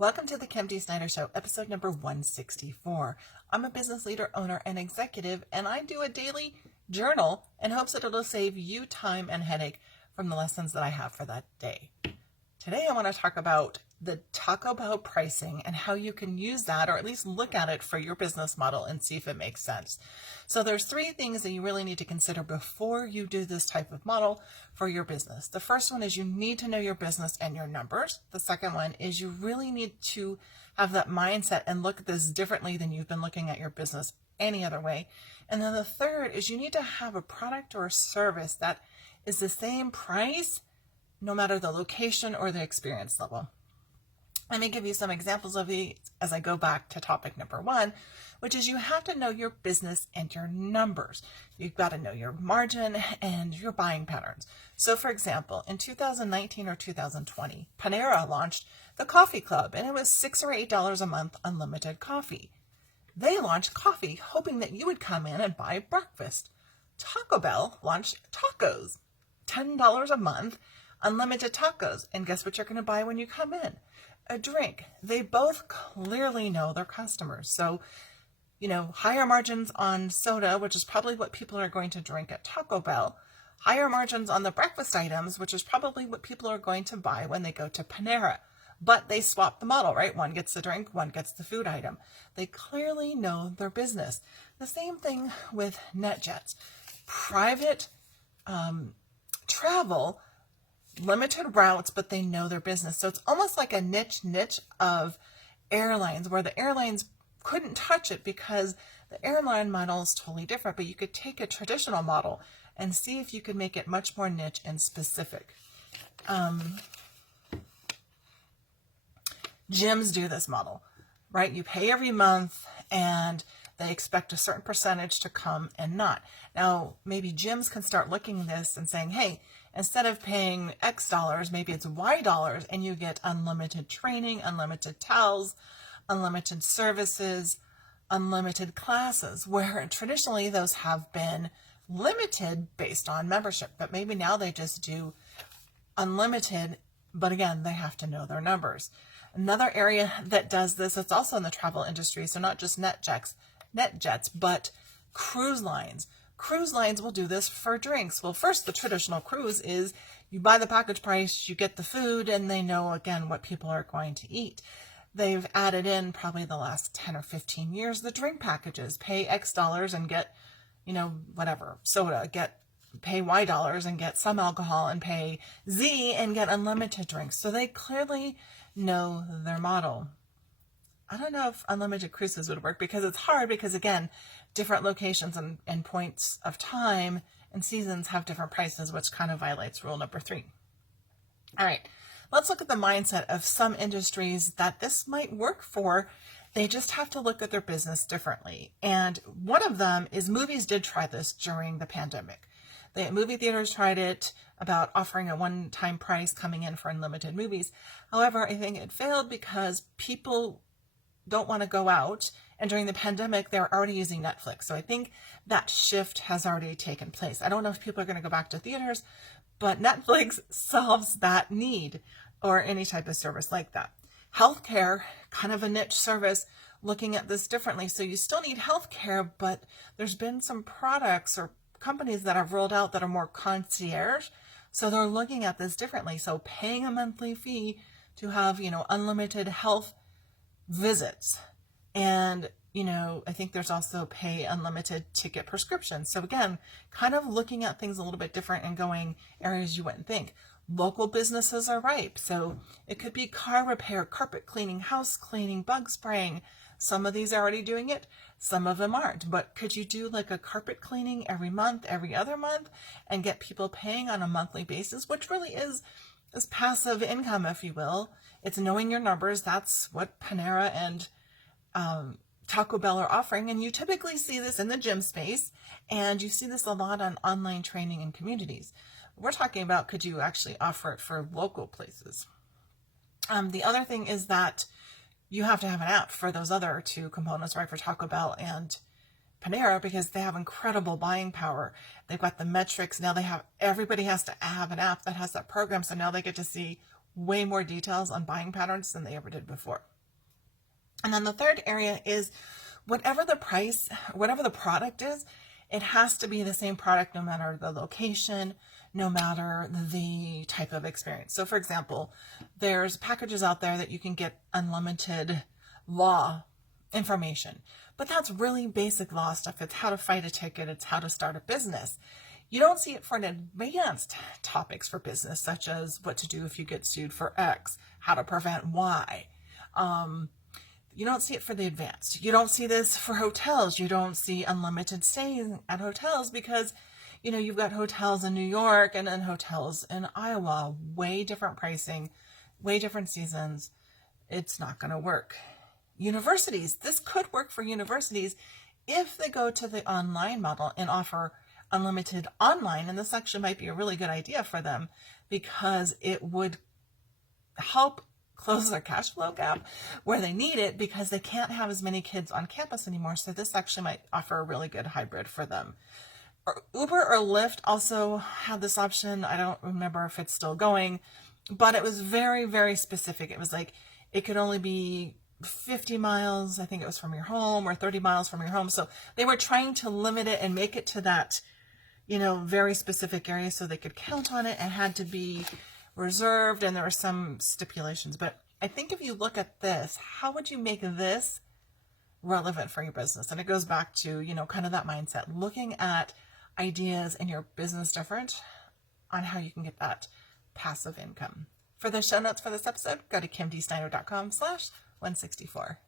Welcome to the Kim D Snyder Show, episode number 164. I'm a business leader, owner, and executive, and I do a daily journal in hopes that it'll save you time and headache from the lessons that I have for that day. Today I want to talk about the Taco Bell pricing and how you can use that, or at least look at it for your business model and see if it makes sense. So there's three things that you really need to consider before you do this type of model for your business. The first one is you need to know your business and your numbers. The second one is you really need to have that mindset and look at this differently than you've been looking at your business any other way. And then the third is you need to have a product or a service that is the same price no matter the location or the experience level. Let me give you some examples of these as I go back to topic number one, which is you have to know your business and your numbers. You've got to know your margin and your buying patterns. So for example, in 2019 or 2020, Panera launched the Coffee Club, and it was $6 or $8 a month unlimited coffee. They launched coffee hoping that you would come in and buy breakfast. Taco Bell launched tacos, $10 a month, unlimited tacos. And guess what you're going to buy when you come in? A drink. They both clearly know their customers. So, higher margins on soda, which is probably what people are going to drink at Taco Bell. Higher margins on the breakfast items, which is probably what people are going to buy when they go to Panera. But they swap the model, right? One gets the drink, one gets the food item. They clearly know their business. The same thing with NetJets. Private travel, limited routes, but they know their business. So it's almost like a niche of airlines where the airlines couldn't touch it because the airline model is totally different. But you could take a traditional model and see if you could make it much more niche and specific. Gyms do this model, right? You pay every month and they expect a certain percentage to come and not. Now, maybe gyms can start looking at this and saying, hey, instead of paying X dollars, maybe it's Y dollars, and you get unlimited training, unlimited towels, unlimited services, unlimited classes, where traditionally those have been limited based on membership. But maybe now they just do unlimited, but again, they have to know their numbers. Another area that does this, it's also in the travel industry, so not just NetJets, but cruise lines. Cruise lines will do this for drinks. Well, first, the traditional cruise is you buy the package price, you get the food, and they know, again, what people are going to eat. They've added in probably the last 10 or 15 years the drink packages. Pay X dollars and get, soda. Pay Y dollars and get some alcohol, and pay Z and get unlimited drinks. So they clearly know their model. I don't know if unlimited cruises would work because it's hard because, again, different locations and points of time and seasons have different prices, which kind of violates rule number 3. All right, let's look at the mindset of some industries that this might work for. They just have to look at their business differently. And one of them is movies did try this during the pandemic. The movie theaters tried it about offering a one-time price coming in for unlimited movies. However, I think it failed because people don't want to go out, and during the pandemic they're already using Netflix. So I think that shift has already taken place. I don't know if people are going to go back to theaters, but Netflix solves that need, or any type of service like that. Healthcare, kind of a niche service, looking at this differently. So you still need healthcare, but there's been some products or companies that have rolled out that are more concierge. So they're looking at this differently. So paying a monthly fee to have, unlimited health visits. And, I think there's also pay unlimited to get prescriptions. So again, kind of looking at things a little bit different and going areas you wouldn't think. Local businesses are ripe. So it could be car repair, carpet cleaning, house cleaning, bug spraying. Some of these are already doing it. Some of them aren't. But could you do like a carpet cleaning every month, every other month, and get people paying on a monthly basis, which really is passive income, if you will. It's knowing your numbers. That's what Panera and Taco Bell are offering. And you typically see this in the gym space, and you see this a lot on online training and communities. We're talking about, could you actually offer it for local places? The other thing is that you have to have an app for those other two components, right? For Taco Bell and Panera, because they have incredible buying power. They've got the metrics. Now everybody has to have an app that has that program. So now they get to see way more details on buying patterns than they ever did before. And then the third area is whatever the price, whatever the product is, it has to be the same product no matter the location, no matter the type of experience. So for example, there's packages out there that you can get unlimited law information, but that's really basic law stuff. It's how to fight a ticket. It's how to start a business. You don't see it for advanced topics for business, such as what to do if you get sued for X, how to prevent Y. You don't see it for the advanced. You don't see this for hotels. You don't see unlimited stays at hotels because, you know, you've got hotels in New York and then hotels in Iowa, way different pricing, way different seasons. It's not going to work. Universities, this could work for universities if they go to the online model and offer unlimited online. And this actually might be a really good idea for them because it would help close their cash flow gap where they need it because they can't have as many kids on campus anymore. So this actually might offer a really good hybrid for them. Uber or Lyft also had this option. I don't remember if it's still going, but it was very, very specific. It was like, it could only be 50 miles, I think it was from your home, or 30 miles from your home. So they were trying to limit it and make it to that, you know, very specific area so they could count on it and had to be reserved, and there were some stipulations. But I think if you look at this, how would you make this relevant for your business? And it goes back to, you know, kind of that mindset, looking at ideas in your business different on how you can get that passive income. For the show notes for this episode, go to kimdsnyder.com/164.